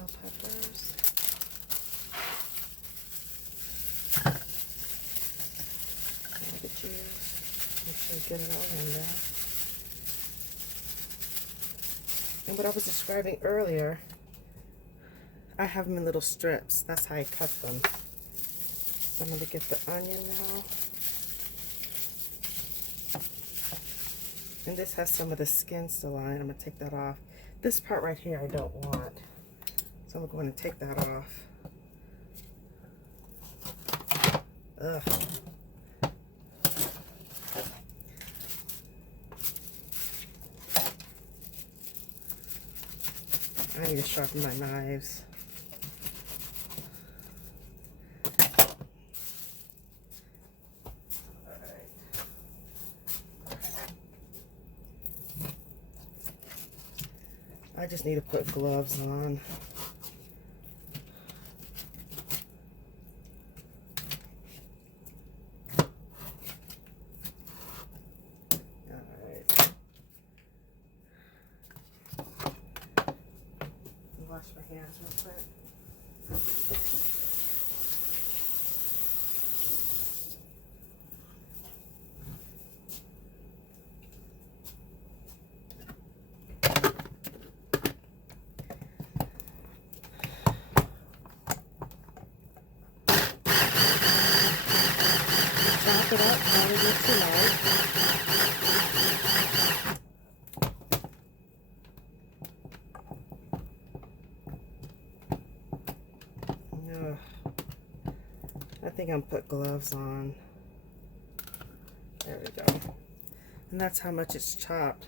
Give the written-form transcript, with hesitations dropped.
bell peppers. The juice. Make sure you get it all in there. And what I was describing earlier, I have them in little strips. That's how I cut them. So I'm going to get the onion now. And this has some of the skin still on it. I'm going to take that off. This part right here I don't want. So I'm going to take that off. Ugh. I need to sharpen my knives. I just need to put gloves on. Wash my hands real quick. Chop it up, don't get too light. I think I'm put gloves on. There we go. And that's how much it's chopped.